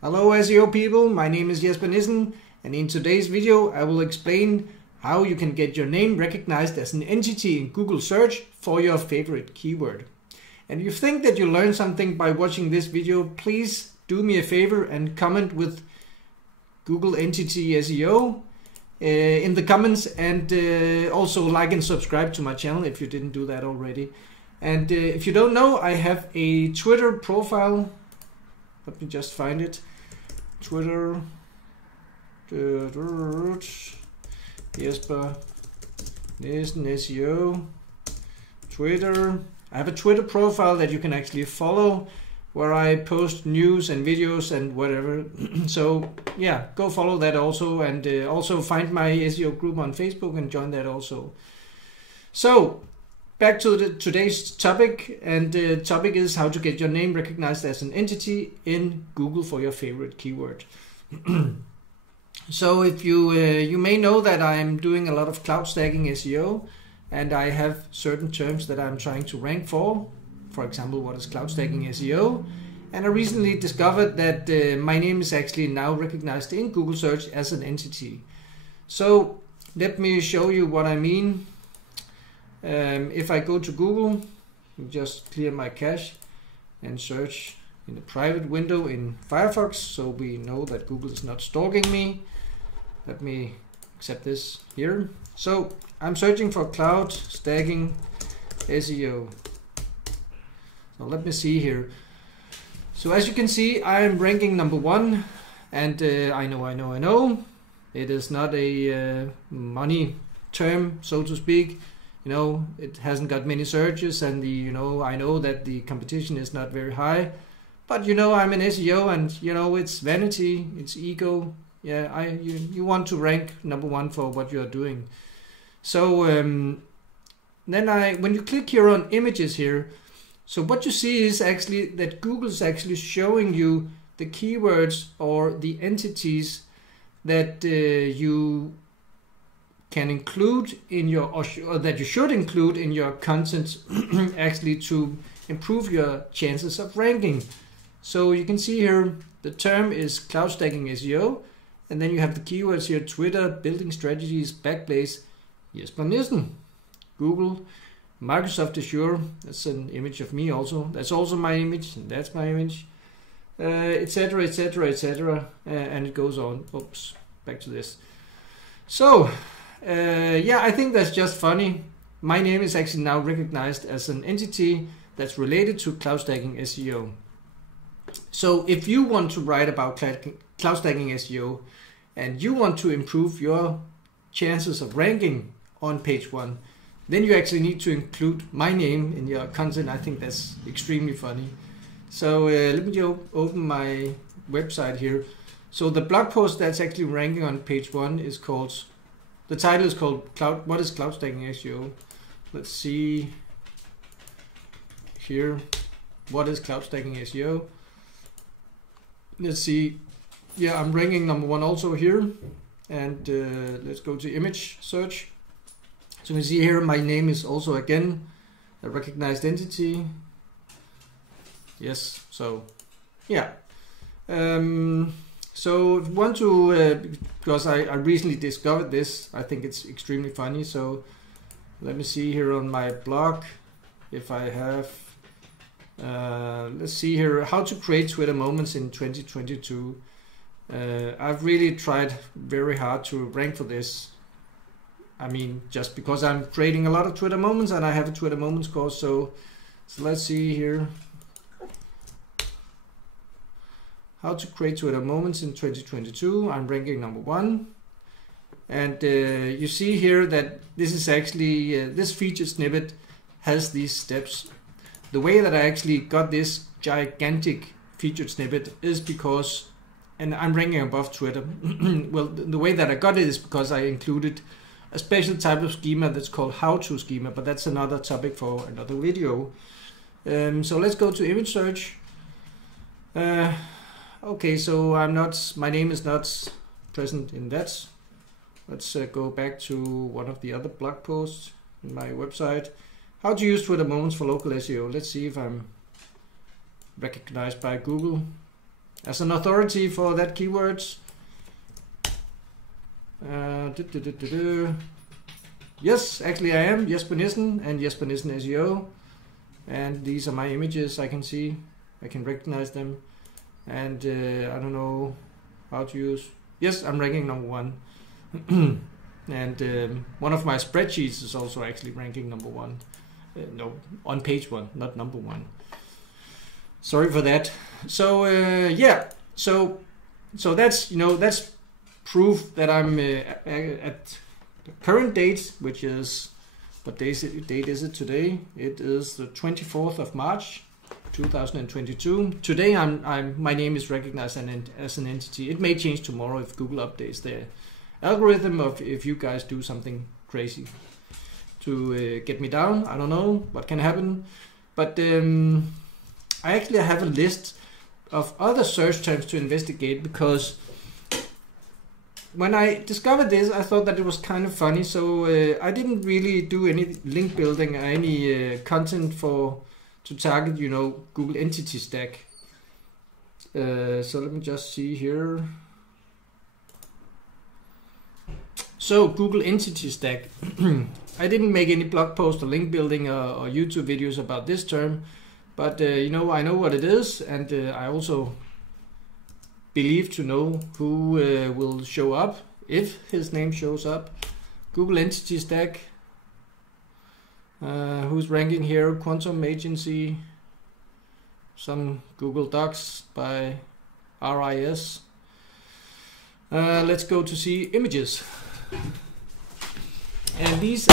Hello SEO people, my name is Jesper Nissen, and in today's video I will explain how you can get your name recognized as an entity in Google search for your favorite keyword. And if you think that you learned something by watching this video, please do me a favor and comment with Google Entity SEO in the comments, and also like and subscribe to my channel if you didn't do that already. And if you don't know, I have a Twitter profile. Let me just find it. Twitter. Jesper Nissen SEO. Twitter. I have a Twitter profile that you can actually follow, where I post news and videos and whatever. So yeah, go follow that also, and also find my SEO group on Facebook and join that also. So back to today's topic, and the topic is how to get your name recognized as an entity in Google for your favorite keyword. So if you may know that I'm doing a lot of cloud stacking SEO, and I have certain terms that I'm trying to rank for. For example, what is cloud stacking SEO? And I recently discovered that my name is actually now recognized in Google search as an entity. So let me show you what I mean. If I go to Google, just clear my cache and search in the private window in Firefox, so we know that Google is not stalking me. Let me accept this here. So I'm searching for cloud stacking SEO. So let me see here. So as you can see, I am ranking number 1, and I know it is not a money term, so to speak. You know, it hasn't got many searches, and I know that the competition is not very high, but I'm an SEO, and it's vanity, it's ego. Yeah, you want to rank number 1 for what you are doing. So then when you click here on images here, so what you see is actually that Google is actually showing you the keywords or the entities that you can include in your, or that you should include in your content actually to improve your chances of ranking. So you can see here the term is cloud stacking SEO, and then you have the keywords here: Twitter, building strategies, backblaze, Jesper Nissen, Google, Microsoft Azure. That's an image of me also. That's also my image, and that's my image, etc, etc, etc, and it goes on. Oops, back to this. So yeah, I think that's just funny. My name is actually now recognized as an entity that's related to cloud stacking SEO. So if you want to write about cloud stacking SEO and you want to improve your chances of ranking on page 1, then you actually need to include my name in your content. I think that's extremely funny. So let me open my website here. So the blog post that's actually ranking on page 1 is called, the title is called What is Cloud Stacking SEO? Let's see here. What is Cloud Stacking SEO? Let's see. Yeah, I'm ranking number 1 also here. And let's go to image search. So you can see here my name is also again a recognized entity. Yes, so yeah. So if you want to, because I recently discovered this, I think it's extremely funny. So let me see here on my blog if I have, let's see here, how to create Twitter moments in 2022. I've really tried very hard to rank for this. I mean, just because I'm creating a lot of Twitter moments, and I have a Twitter moments course. So let's see here. How to create Twitter moments in 2022. I'm ranking number 1. And you see here that this is actually, this featured snippet has these steps. The way that I actually got this gigantic featured snippet is because, and I'm ranking above Twitter. Well, the way that I got it is because I included a special type of schema that's called how-to schema, but that's another topic for another video. So let's go to image search. Okay, so my name is not present in that. Let's go back to one of the other blog posts in my website. How to use Twitter moments for local SEO. Let's see if I'm recognized by Google. as an authority for that keywords. Yes, actually I am Jesper Nissen and Jesper Nissen SEO, and these are my images. I can see, I can recognize them, and I don't know how to use. Yes, I'm ranking number 1. And one of my spreadsheets is also actually ranking number 1. No, on page 1, not number 1. Sorry for that. So yeah, so that's, you know, that's proof that I'm at the current date, which is, what date is it today? It is the 24th of March 2022. Today my name is recognized as an entity. It may change tomorrow if Google updates their algorithm, of if you guys do something crazy to get me down. I don't know what can happen, but I actually have a list of other search terms to investigate, because when I discovered this, I thought that it was kind of funny. So I didn't really do any link building or any content to target, you know, Google Entity Stack. So let me just see here. So Google Entity Stack. I didn't make any blog post or link building or YouTube videos about this term, but you know, I know what it is, and I also believe to know who will show up if his name shows up. Google Entity Stack. Who's ranking here? Quantum Agency. Some Google Docs by RIS. Let's go to see images. And these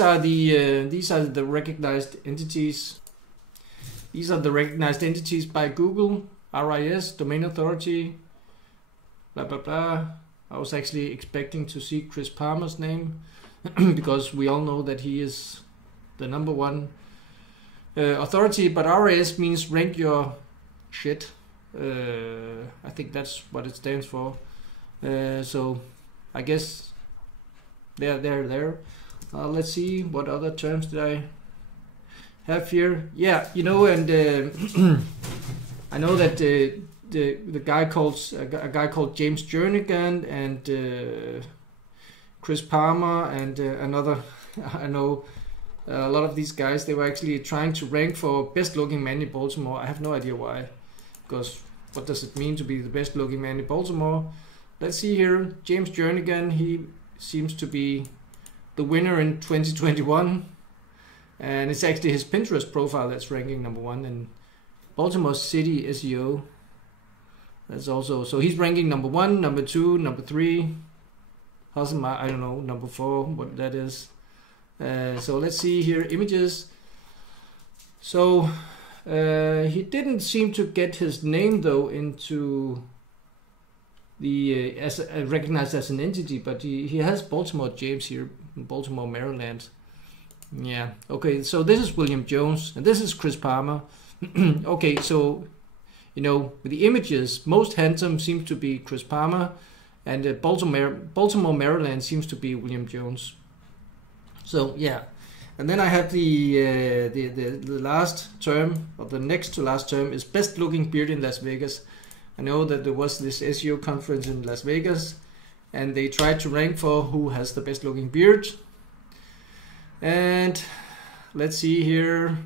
are the recognized entities. These are the recognized entities by Google, RIS, domain authority, blah blah blah. I was actually expecting to see Chris Palmer's name because we all know that he is the number 1 authority, but RIS means rank your shit. I think that's what it stands for. So I guess they're there. Let's see, what other terms did I have here? Yeah, you know, and I know that the guy called a guy called James Jernigan and Chris Palmer and another. I know a lot of these guys. They were actually trying to rank for best looking man in Baltimore. I have no idea why, because what does it mean to be the best looking man in Baltimore? Let's see here. James Jernigan, he seems to be the winner in 2021, and it's actually his Pinterest profile that's ranking number 1 in Baltimore City SEO. That's also, so he's ranking number 1, number 2, number 3. I don't know, number 4, what that is. So let's see here, images. So he didn't seem to get his name though into the recognized as an entity, but he has Baltimore James here, Baltimore, Maryland. Yeah, okay, so this is William Jones and this is Chris Palmer. Okay, so you know, with the images, most handsome seems to be Chris Palmer, and Baltimore, Maryland seems to be William Jones. So yeah, and then I have the last term, or the next to last term, is best looking beard in Las Vegas. I know that there was this SEO conference in Las Vegas, and they tried to rank for who has the best looking beard. And let's see here,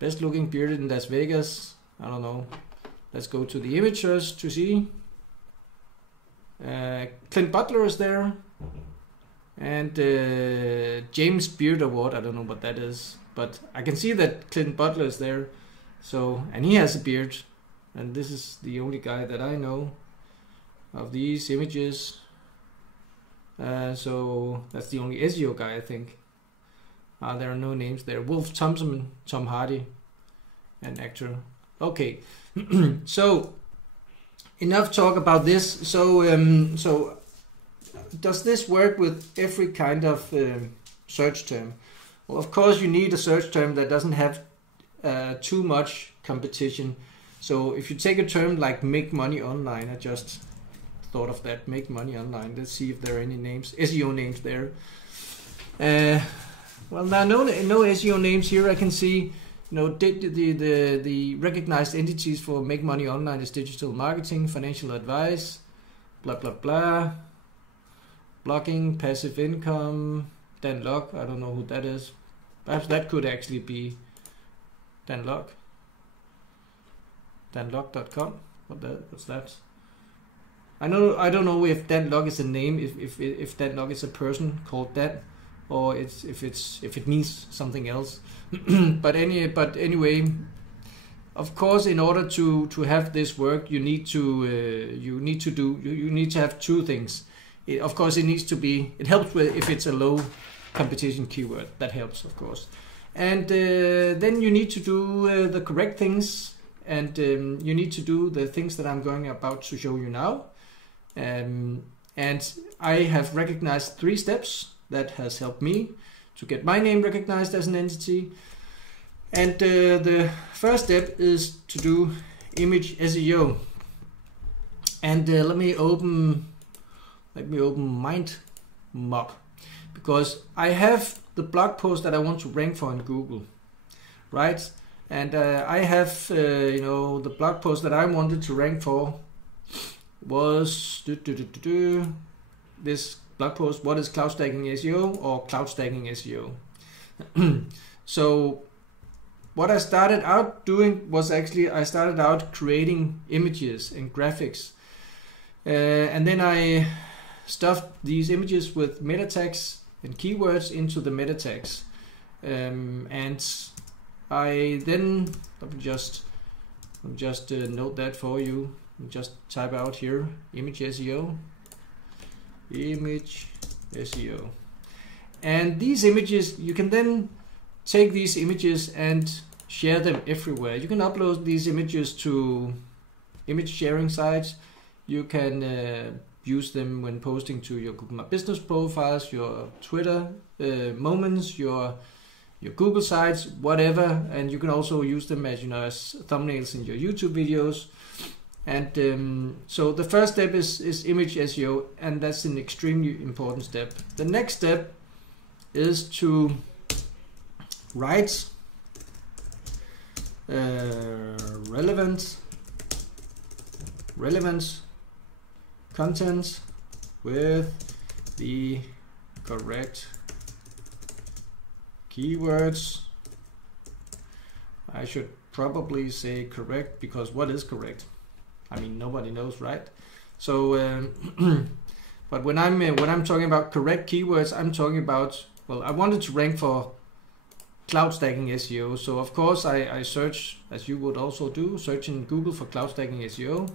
best looking beard in Las Vegas. I don't know. Let's go to the image search to see. Clint Butler is there, and James Beard Award. I don't know what that is, but I can see that Clint Butler is there. So, and he has a beard, and this is the only guy that I know of these images. So that's the only SEO guy, I think. There are no names there. Wolf Thompson, Tom Hardy, an actor. Okay, so enough talk about this. So so does this work with every kind of search term? Well, of course you need a search term that doesn't have too much competition. So if you take a term like make money online, I just thought of that, make money online. Let's see if there are any names, SEO names there. Well, there are no SEO names here. I can see the recognized entities for make money online is digital marketing, financial advice, blah blah blah, blogging, passive income, Dan Lok. I don't know who that is. Perhaps that could actually be Dan Lok. danlok.com. What's that? I don't know if Dan Lok is a name, if Dan Lok is a person called that, or if it means something else. but anyway, of course, in order to have this work, you need to have two things. Of course, it helps with if it's a low competition keyword. That helps, of course. And then you need to do the correct things, and you need to do the things that I'm going about to show you now. And I have recognized 3 steps that has helped me to get my name recognized as an entity. And the first step is to do image SEO. And let me open MindMap, because I have the blog post that I want to rank for in Google, right? And I have the blog post that I wanted to rank for was this blog post, what is cloud stacking SEO, or cloud stacking SEO. So what I started out doing was actually I started out creating images and graphics, and then I stuffed these images with meta tags and keywords into the meta tags, and I then just note that for you. Just type out here image SEO, and these images, you can then take these images and share them everywhere. You can upload these images to image sharing sites. You can use them when posting to your Google My Business profiles, your Twitter moments, your Google sites, whatever. And you can also use them as as thumbnails in your YouTube videos. And so the first step is image SEO, and that's an extremely important step. The next step is to write relevant content with the correct keywords. I should probably say correct, because what is correct? I mean, nobody knows, right? So, but when I'm talking about correct keywords, I'm talking about, well, I wanted to rank for cloud stacking SEO. So of course I search, as you would also do, search in Google for cloud stacking SEO,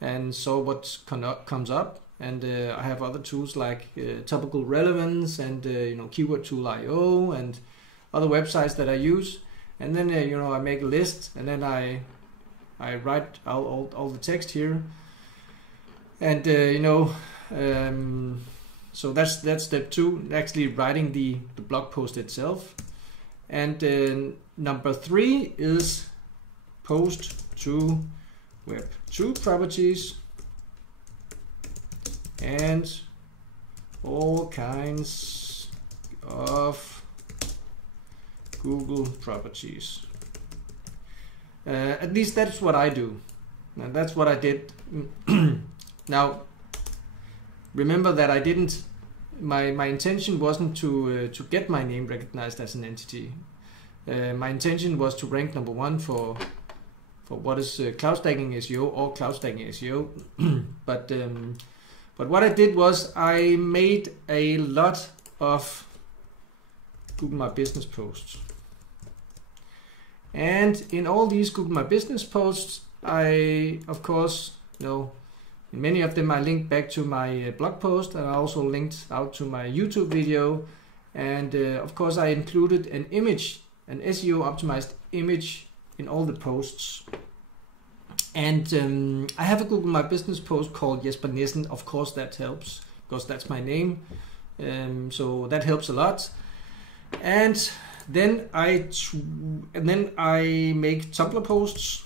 and saw what comes up. And I have other tools like topical relevance and keyword tool IO and other websites that I use. And then I make a list, and then I write all the text here, and so that's step 2, actually writing the blog post itself. And number 3 is post to web 2 properties and all kinds of Google properties. At least that's what I do. And that's what I did. Now, remember that I didn't. My intention wasn't to get my name recognized as an entity. My intention was to rank number 1 for what is cloud stacking SEO or cloud stacking SEO. But what I did was I made a lot of Google My Business posts. And in all these Google My Business posts, I, of course, in many of them I linked back to my blog post, and I also linked out to my YouTube video. And of course I included an image, an SEO optimized image in all the posts. And I have a Google My Business post called Jesper Nissen. Of course that helps, because that's my name. So that helps a lot. And then I make Tumblr posts.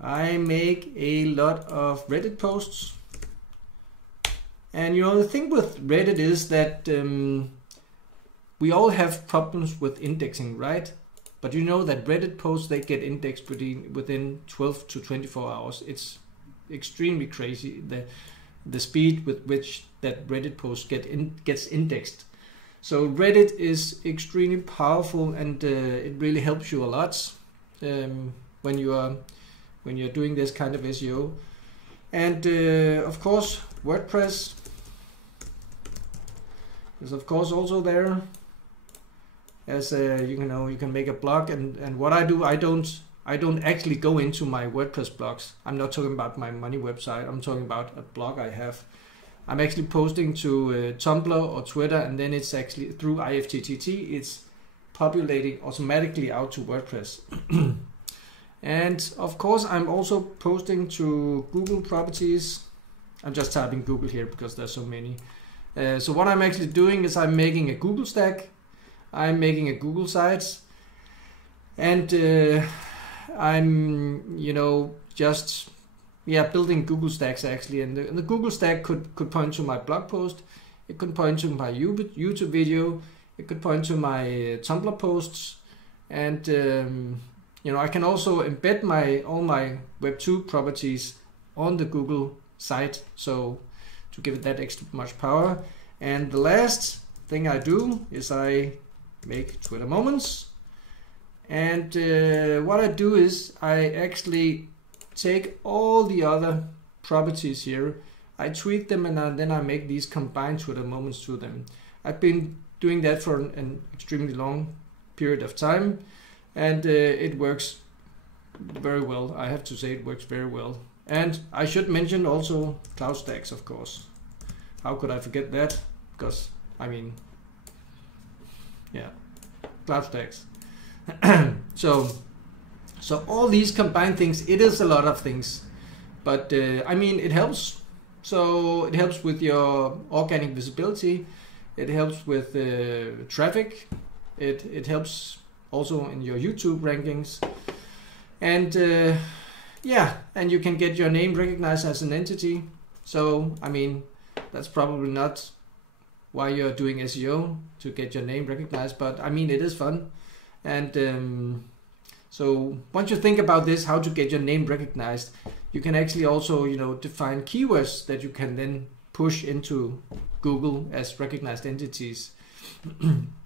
I make a lot of Reddit posts. And the thing with Reddit is that we all have problems with indexing, right? But you know that Reddit posts, they get indexed within 12 to 24 hours. It's extremely crazy, the speed with which that Reddit post gets indexed. So Reddit is extremely powerful, and it really helps you a lot when you're doing this kind of SEO. And of course, WordPress is of course also there. As you can make a blog, and what I do, I don't actually go into my WordPress blogs. I'm not talking about my money website. I'm talking about a blog I have. I'm actually posting to Tumblr or Twitter, and then it's actually through IFTTT. It's populating automatically out to WordPress. And of course, I'm also posting to Google properties. I'm just typing Google here because there's so many. So what I'm actually doing is I'm making a Google stack. I'm making a Google site, and I'm just building Google stacks actually. And the Google stack could point to my blog post. It could point to my YouTube video. It could point to my Tumblr posts, and I can also embed all my Web 2 properties on the Google site, so to give it that extra much power. And the last thing I do is I make Twitter moments, and what I do is I actually take all the other properties here, I tweak them, and then I make these combined Twitter moments to them. I've been doing that for an extremely long period of time, and it works very well. I have to say it works very well. And I should mention also cloud stacks, of course. How could I forget that? Because cloud stacks. So all these combined things, it is a lot of things, but it helps. So it helps with your organic visibility. It helps with traffic. It helps also in your YouTube rankings, and and you can get your name recognized as an entity. So that's probably not why you're doing SEO, to get your name recognized, but it is fun. And so once you think about this, how to get your name recognized, you can actually also define keywords that you can then push into Google as recognized entities.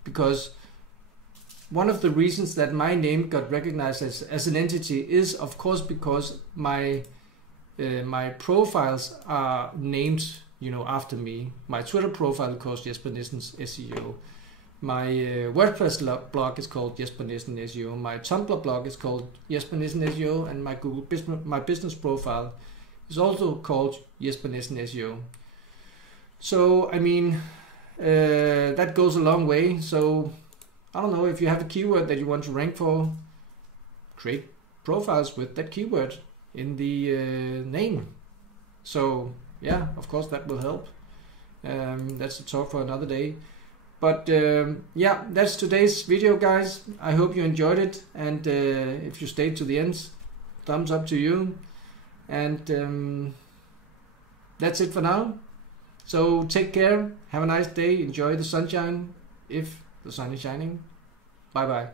Because one of the reasons that my name got recognized as an entity is, of course, because my profiles are named after me. My Twitter profile is called Jesper Nissen's SEO. My WordPress blog is called Jesper Nissen SEO. My Tumblr blog is called Jesper Nissen SEO, and my business profile is also called Jesper Nissen SEO. So that goes a long way. So I don't know, if you have a keyword that you want to rank for, create profiles with that keyword in the name. So yeah, of course that will help. That's a talk for another day. But that's today's video, guys. I hope you enjoyed it, and if you stayed to the end, thumbs up to you. And that's it for now. So take care, have a nice day, enjoy the sunshine if the sun is shining. Bye bye.